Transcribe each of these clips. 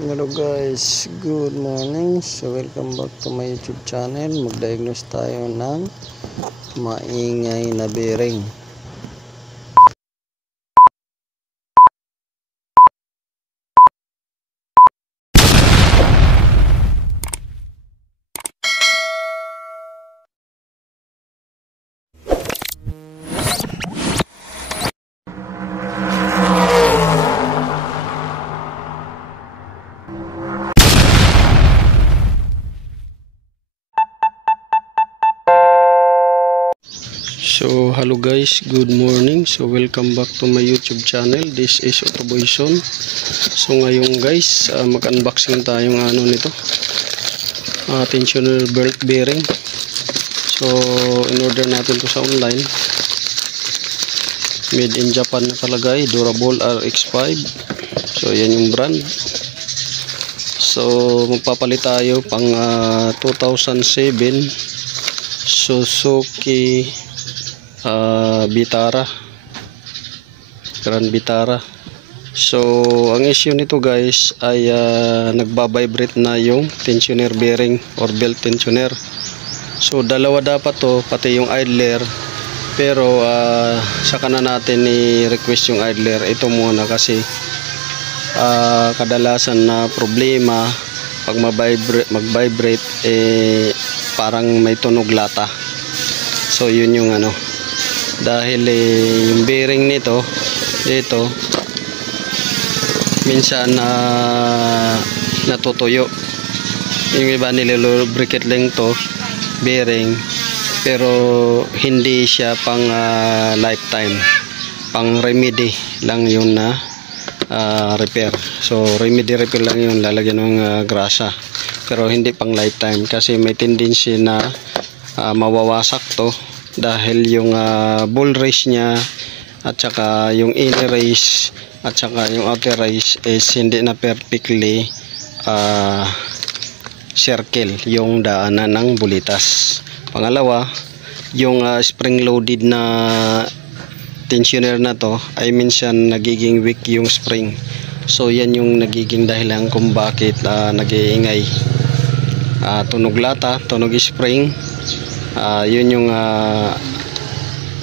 Hello guys, good morning. So welcome back to my YouTube channel. Mag-diagnose tayo ng maingay na bearing. So hello guys, good morning. So welcome back to my YouTube channel. This is Autoboyson. So ngayon guys, mag-unboxing tayo ng nito. Tensioner belt bearing. So in order natin to sa online. Made in Japan nakalagay, Durable RX5. So yan yung brand. So magpapalit tayo pang 2007 Suzuki Vitara, Grand Vitara. So ang issue nito guys ay nagbabibrate na yung tensioner bearing or belt tensioner. So dalawa dapat to, pati yung idler, pero saka na natin i-request yung idler. Ito muna kasi kadalasan na problema pag mag-vibrate parang may tunog lata. So yun yung dahil yung bearing nito dito minsan natutuyo. Yung iba nililubricate lang to bearing, pero hindi siya pang lifetime, pang remedy lang yun na repair. So remedy repair lang yun, lalagyan ng grasa, pero hindi pang lifetime kasi may tendency na mawawasak to dahil yung ball race nya at saka yung inner race at saka yung outer race is hindi na perfectly circle yung daanan ng bulitas. Pangalawa, yung spring loaded na tensioner na to ay minsan nagiging weak yung spring. So yan yung nagiging dahilan kung bakit nag-iingay, tunog lata, tunog spring. Yun yung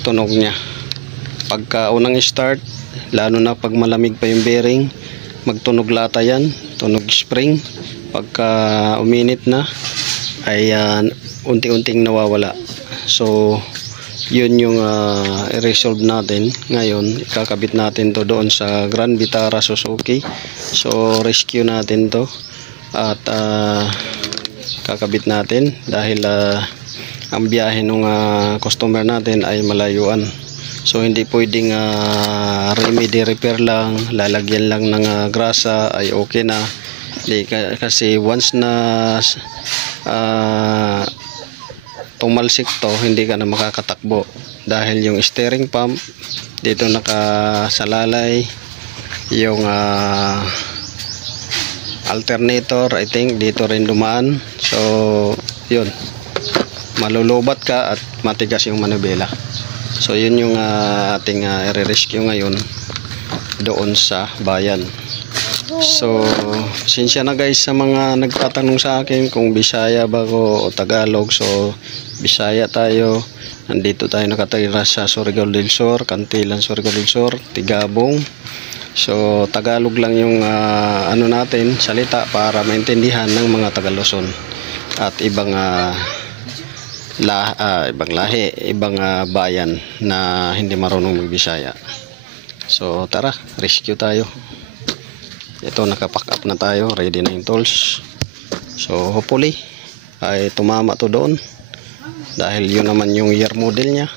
tunog nya pagka unang start, lalo na pag malamig pa yung bearing, magtunog lata yan, tunog spring. Pagka uminit na ay unti-unting nawawala. So yun yung i-resolve natin ngayon. Ikakabit natin to doon sa Grand Vitara Suzuki. So rescue natin to at kakabit natin dahil ang biyahe ng customer natin ay malayuan. So hindi pwedeng remedy repair lang, lalagyan lang ng grasa ay okay na. Kasi once na tumalsik to, hindi ka na makakatakbo dahil yung steering pump dito nakasalalay, yung alternator I think dito rin dumaan. So yun, malulubat ka at matigas yung manubela. So yun yung ating i-rescue ngayon doon sa bayan. So pasensya na guys sa mga nagtatanong sa akin kung Bisaya ba ko o Tagalog. So Bisaya tayo. Nandito tayo nakatira sa Surigao del Sur, Cantilan, Surigao del Sur, Tigabong. So Tagalog lang yung natin salita para maintindihan ng mga taga Luzon at ibang lahi, ibang bayan na hindi marunong magbisaya. So tara, rescue tayo. Ito, nakapack up na tayo, ready na yung tools. So hopefully ay tumama to doon dahil yun naman yung year model nya.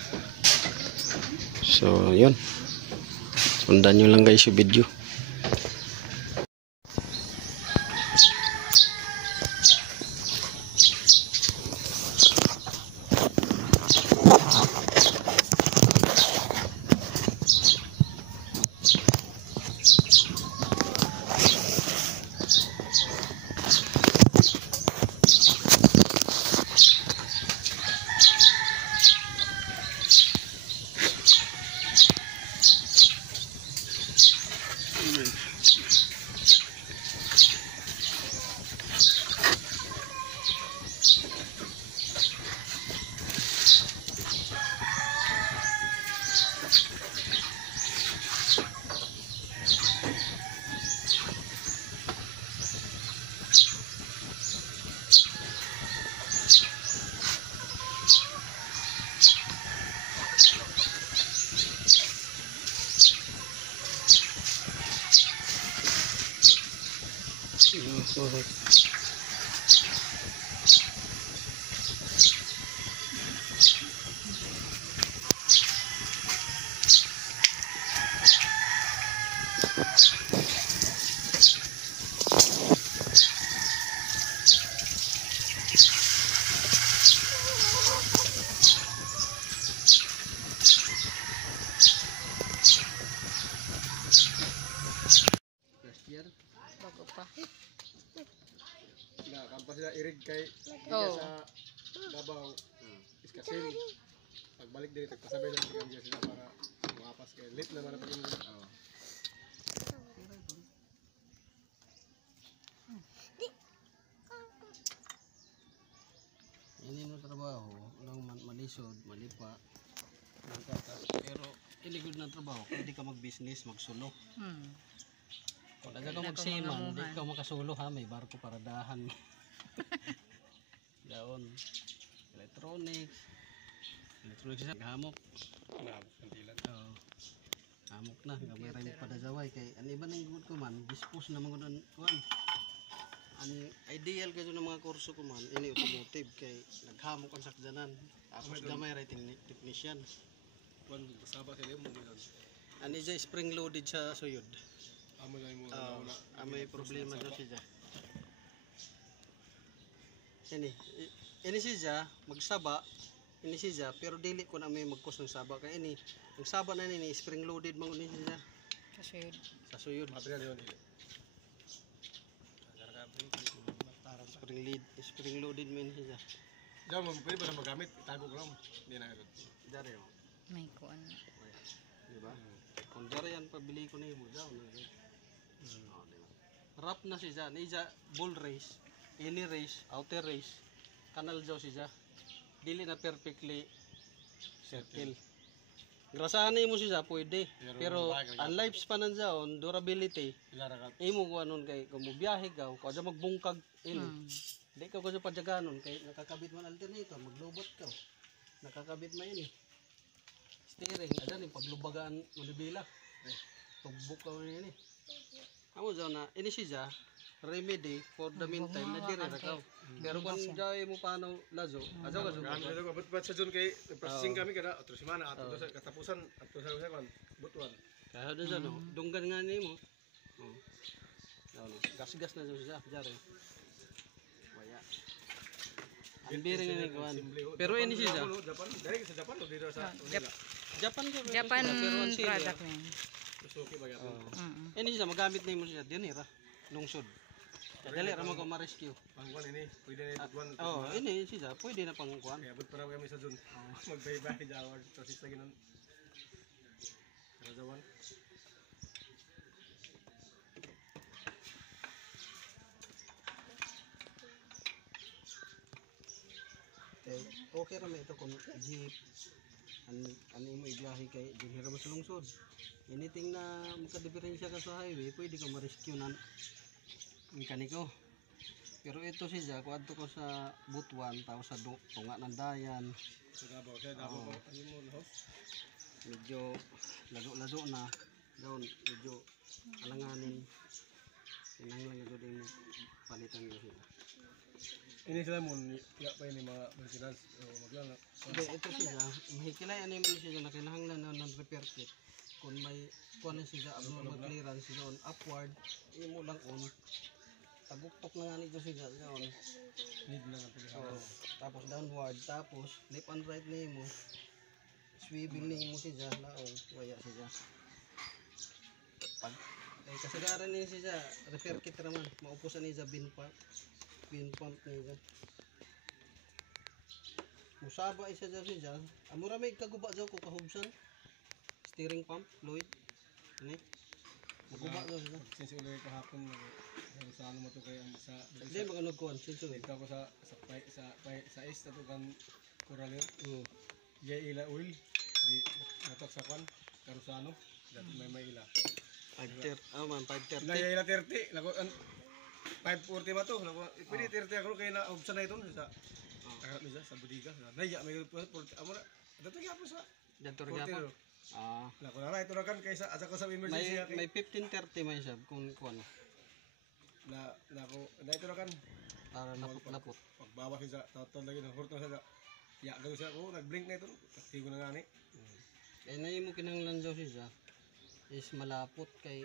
So yun, sundan nyo lang guys yung video. First year. Bago pa. Kampas sila irig kay Oo. sa Davao. Iskasin. Pagbalik dito, kasabay lang sila para makapas kay late naman ang pag-inom. Ini na trabaho, lang malisod, malipa. Pero iligod na trabaho, pwede ka mag-business, magsulo. Kung naga ka magsiman, hindi ka makasulo ha, may barko para dahan. Daon. Electronics siya, hamok. Oo. Hamok na, gamay rin padagaway kay ano iba nang good ko man, dispose na mga kuan. Ang ideal kayo ng mga kurso ko man, ini automotive kay naghamok ang sakdanan. Tapos gamay rin technician. Kuan kasaba sila mo gano'n. Ani siya spring loaded sa suyod. Amo lang mo May problema daw siya. Ini siya magsaba, ini siya pero dili ko na may magkos ng saba kay ini. Ang saba na ni spring loaded man ni siya. Kasi Sa suyod. material yun. Spring loaded man siya. Diyan mo pwede ba na magamit? Itago ko lang. Hindi na ito. Dari oh. may kuan. Di ba? Kung dari yan pabili ko na mo daw. Rap na siya. Niya bull race, any race, outer race, kanal daw siya. Dili na perfectly circle. Grasahan mo siya pwede. Pero ang lifespan nandiya on durability. Ilara ka. Imo ko anon kay kung biyahe ka, kung ada magbungkag ini. Di ka ko sa padjaganon kay nakakabit man alternator, maglubot ka. Nakakabit man ini. Steering, ada ni paglubagaan manibila. Tugbok ka man ini. Amo daw na ini siya remedy for the meantime na dire ra ka. Pero kung jay mo paano lazo, ajaw ka Kami dito ko but sa June kay processing kami kada otro semana ato sa katapusan ato sa kan butuan. kaya do sa no, dunggan nga nimo. Oh. Gas-gas na daw siya, jare. Waya. Ang biring ni kuan. Pero ini siya. Japan, dari sa Japan o dito sa Manila. Japan ko Japan pero ang sila. product na yun. Suzuki ba yan? Ini siya magamit na mo siya dinira lungsod. Dali ra mo ko ma-rescue. Pangkuan ini, pwede na butuan. Oh, ini siya pwede na pang kuan. Kaya but para kami sa June. Magbay-bay jawar process lagi nun. Rajawan. Okay ra may ito kung jeep ano mo ibiyahe kay dinira mo sa lungsod. Anything na makadiferensya ka sa highway, pwede ka ma-rescue ng mekaniko. Pero ito siya, kung adto ko sa Butuan, tapos sa tunga ng dayan, Sa Davao, sa Davao ba? Ano mo no? medyo lazo na, doon, medyo alanganin. Kinahanglan ito din palitan nyo sila. Ini sila mo, ya pa ini mga maintenance o maglang. Hindi, ito siya, mahikilay ano yung siya na kinahanglan na ng-repair kit. Kung may kuha siya, abnormal clearance doon, upward, mo lang on, taguktok na nga nito siya doon. Need na ng pagkakaroon. Tapos downward, tapos left and right na mo, swivel na mo siya, laong, waya siya. Pag, kasagaran niya siya, repair kit naman, maupusan niya bin pump niya. Musaba isa dyan siya, amura may kaguba dyan ko kahubsan. Steering pump, fluid. Ano? Maguba daw sila. Since ulit kahapon, sa ano mo to kaya sa... Hindi, mag-anog ko. Sinsulit. Dito ako sa east ato kan coral yun. Yay ila oil. Di natak sa kan Karusano. Dati may ila. 530. Na yay ila 30. Lako 540 ba to? Lako pwede 30 ako kay na option na ito sa sa budiga. Naya may 40 amo na. Dato gyapon sa Jantor gyapon. Lako na ito na kan kaysa asa ko sa emergency May 1530 may siya kung kuan. na ako na ito na kan Para lapot-lapot. pagbawas siya sa taton lagi ng hurto sa ya gawin siya ko nag-blink na ito kasi ko na ngani Kaya na mo kinahanglan daw siya is malapot kay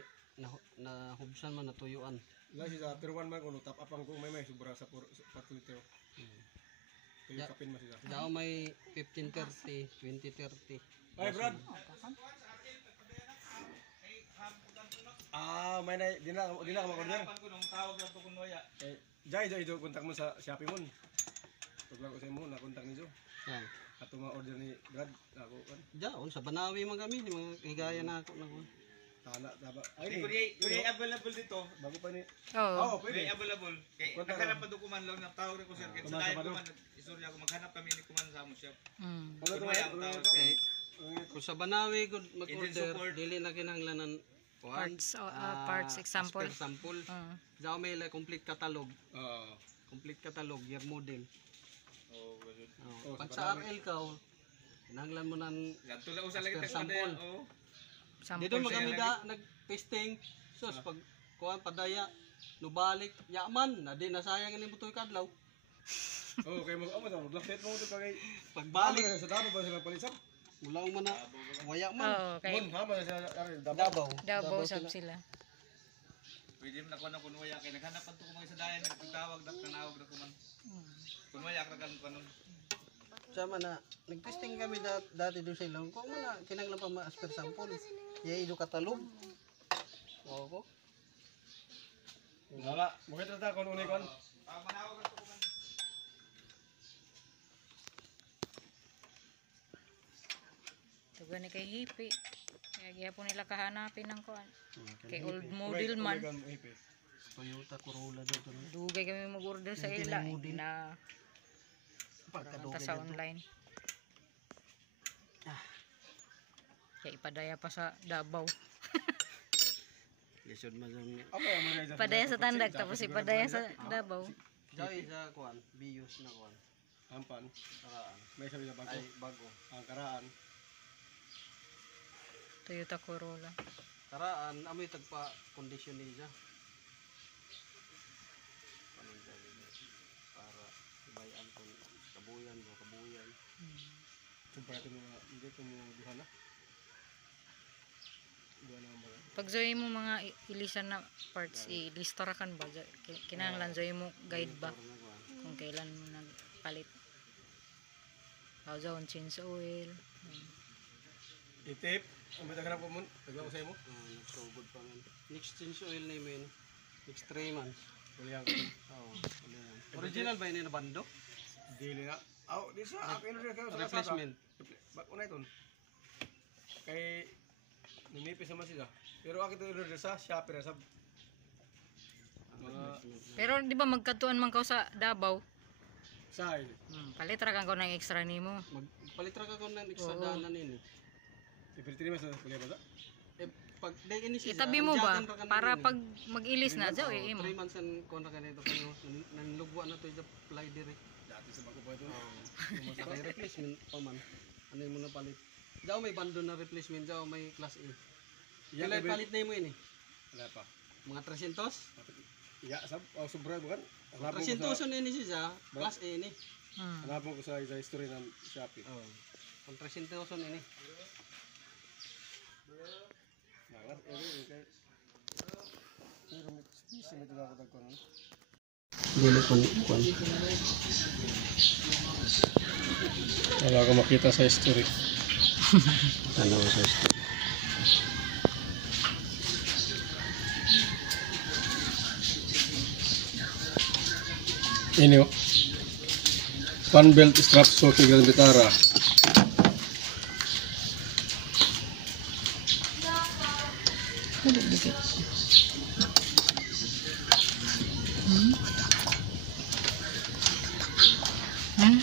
nahubsan man natuyuan. la siya pero one man kuno tap apang ko may sobra sa patulito tuyo kapin mas siya Daw may 15-30, 20-30. ay Brad may na di na ka mag-order Ko nung tawag na to kun waya. jay ito kontak mo sa Shopee mo paglago sa imo na kontak ni Jo Yan. ato nga order ni Brad ako kan Daon sa Banawi man kami, mga higaya na ako na ko. tana taba Ay, kung available dito, bago pa ni Oo. pwede may available. Kay Kontak naghanap pa dukuman lang ng tawag ko sir. Kaya sa Tumas live pa ko do. man istorya ko maghanap kami ni kuman sa amo shop. Mm. ano to Waya ang tawag. Eh, kung sa Banawi good mag-order, support. dili na kinahanglan ng Parts example. as per sample. Mm. Daw may complete catalog. ah Complete catalog, year model. Oh, ganun. Oh. Oh, Pag sa sa RL ka, kinahanglan mo ng Ganto lang usa lagi Per tag sample. padaya. Oh. dito Sample. magami da nag-testing. Sus pag kuan padaya nubalik yaman na di nasayang ni butoy kadlaw. okay mo amo to lapit mo to kay Pagbalik sa dabo ba sila palisan mulaw man na waya man. Oo, kay mon hama sa dabo Davao. Davao sab sila. Pwede man ako na kun waya kay naghanap pa to ko mga sa dayan nagtawag dak tanawag dak kuman. Mm. Kun waya ka kan kanon. Sama na nag-testing kami dati do sa ilong. Kung man kinahanglan pa ma as per sample. Yay do katalog. Oo ko. wala mo kita ta kon unay kon Manawag dak kuman. Tugan ni kay hipi. Kaya gyapon nila kahanapin ng kuan. Kay old model man. Toyota Corolla do to. Dugay kami mag-order sa ila na Pagkadugay sa dito. online. Kaya ipadaya pa sa Davao. Lisod man yung Ipadaya sa Tandag tapos ipadaya sa Davao. Joy sa kuan, bios na kuan. hampan Karaan. may sabi na bago Ay bago. ang karaan Toyota Corolla. Karaan amoy tagpa condition niya. Anong gawin niya? Para ibayan ko kabuyan. sumpah itu mga hindi ko mo duhana duhana ang mga Pag zoe mo mga ilisan na parts, ilistara kan ba? Kinahanglan zoe mo guide ba? Kung kailan mo nagpalit. Zone change oil. itip ang bitaganap ko mo taglaw sa imo Nagsugod pa man. Next change oil na yun. Next 3 months. kuliang Oo. Original ba yun na bando? dili na aw di sa akin rin kayo sa Replacement. bak unay ton kay nimipis naman sila pero ako ito order sa Shopee sa mga Pero di ba magkatuan man ka sa Davao? side Palit ra kang ko ng extra nimo. Magpalitra ka kung ng extra Oo. daanan yun. ipilitiri mo sa kuliah ba Eh, pag day ini siya. Itabi mo ba? Para pag mag-ilis na, zo eh 3 mo. months ang kontra ka nito kayo. Nanlugwa na to yung fly direct. dati sa bago pa ito Kaya replacement pa man. Ano yung muna palit? Diyaw may bando na replacement, diyaw may class A. iya Kailan palit na mo yun eh? wala pa Mga 300? iya sab sobra bukan 300 na yun siya, class A ni. hanapon ko sa history ng Shopee Oh. Kung 300 yun eh. nangat kay pero may spisi may tulak ko tagkon Dili ko kung wala ko makita sa history ano sa ini oh fan belt strap soki Grand Vitara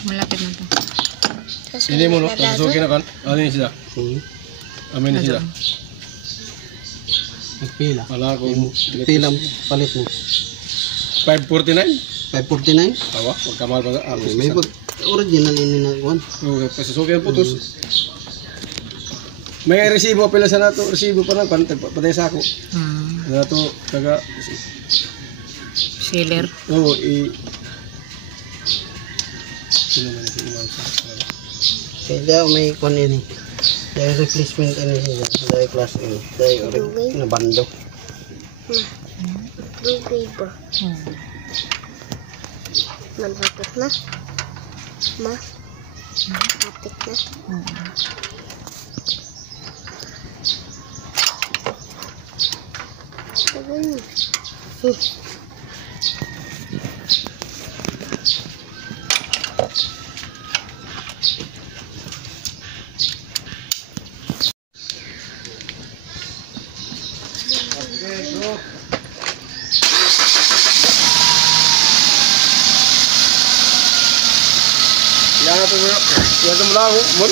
Malapit na to. ini mo no soki na kan ano yun siya amin na siya Nagpila. wala ko Pila palit mo. 549 549? awa wag kamal ba May pag original ini na kuan. okay pasasuki ang putos may resibo pila sa nato resibo pa lang patay sa ako na to taga Sealer. Oo, sino man si Imam sa? Kaya may kon ini. Dahil replacement ini siya. Dahil class ini. Dahil nabando. Dugay ba? Manhapit na. Ma? Hapit na. Tagal mo. Yan mo lang, mon.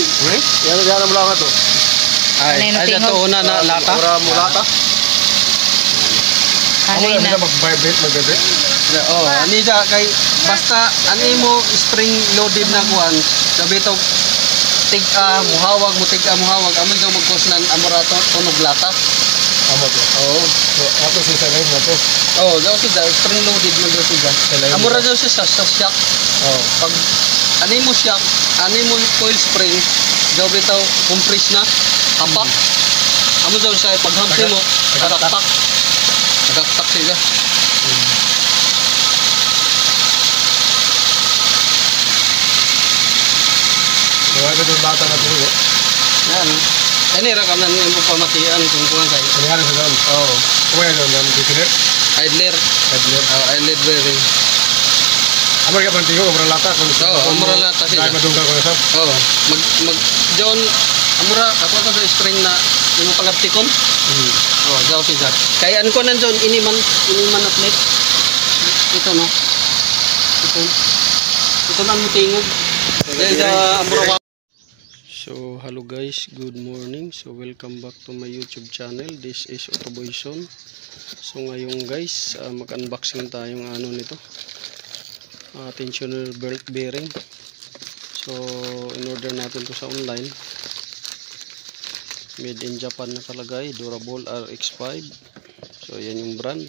Yan mo lang ato. Ay, Ano yung ay to una na lata. Ora mo lata. Ano yun na? Mag-vibrate. Oh, ani siya kay basta ani mo spring loaded na kuan. Sabi to muhawag amo daw magkusnan amurato tunog lata. Amo to. Oh. So, ato si sa ngayon na to. Oh, daw siya spring loaded mo daw siya. Amura daw siya sa shock. Oh. Pag ani mo shock, ani mo coil spring, daw bitaw compress na hapak. Amo daw siya paghampi mo, tagaktak. Tagaktak siya. Kaya ito yung lata na to. Yan. Ani ra kanan mo pamatian kung kuan kay. Kaya sa doon. Oh, Kuya doon ang tikilir. idler. Idler bearing. Amor ka pantigo amor lata kung amor lata siya. Dahil madungga ko na sa. Oh, mag John amura ako sa spring na imo palaptikon. Oh, daw siya. Kaya an ko nan John iniman at net. Ito no. Ito nang mutingog. Dahil amura. So hello guys, good morning. So welcome back to my YouTube channel. This is Autoboyson. So ngayon guys, mag-unboxing tayong ano nito. Tensioner belt bearing. So in order natin to sa online. Made in Japan nakalagay, Durable RX5. So yan yung brand.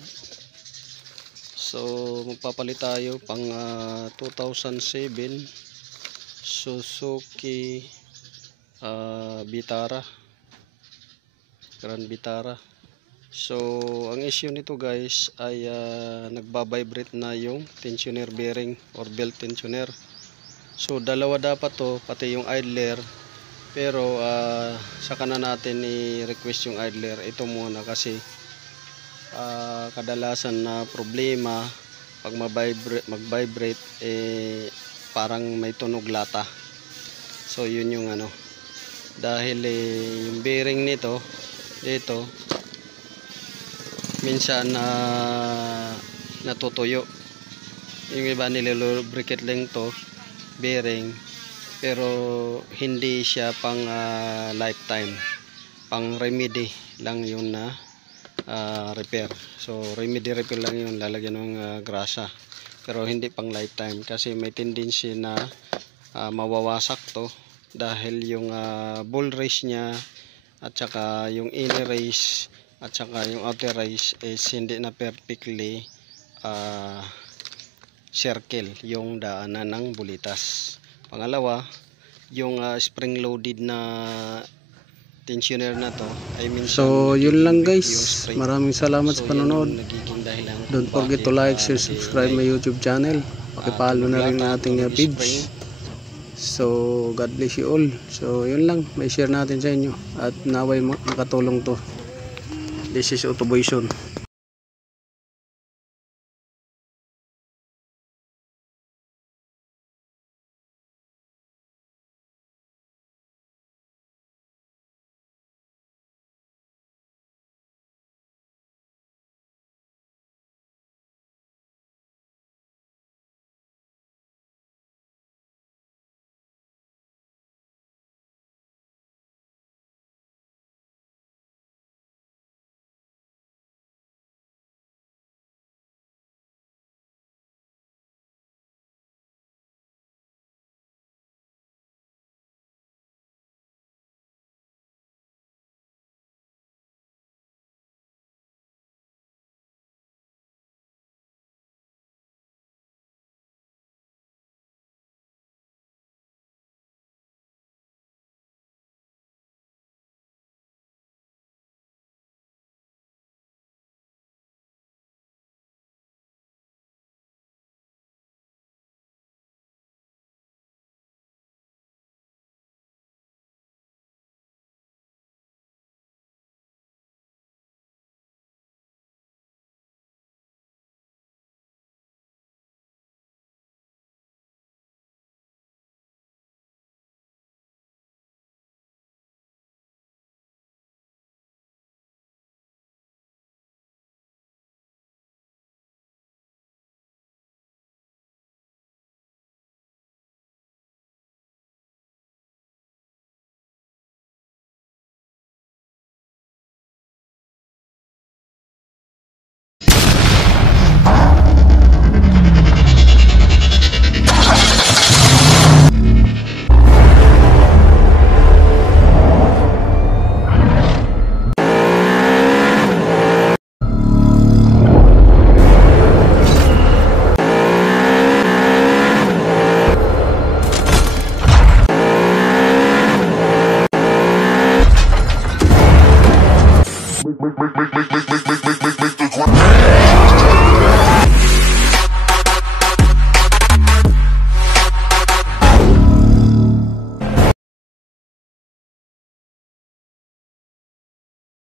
So magpapalit tayo pang 2007 Suzuki Vitara, Grand Vitara. So ang issue nito guys ay nagba-vibrate na yung tensioner bearing or belt tensioner. So dalawa dapat to, pati yung idler. Pero saka na natin i-request yung idler. Ito muna kasi kadalasan na problema pag mag-vibrate parang may tunog lata. So yun yung ano. Dahil yung bearing nito dito minsan natutuyo. Yung iba nililubricate lang to bearing, pero hindi siya pang lifetime, pang remedy lang yun na repair. So remedy repair lang yun, lalagyan ng grasa, pero hindi pang lifetime kasi may tendency na mawawasak to dahil yung ball race nya at saka yung inner race at saka yung outer race is hindi na perfectly circle yung daanan ng bulitas. Pangalawa, yung spring loaded na tensioner na to ay minsan. So yun lang guys, maraming salamat sa panonood. Don't forget to like, share, subscribe my YouTube channel. Pakipalo na rin nating page. So God bless you all. So yun lang, may share natin sa inyo at naway makatulong to. This is Autoboyson.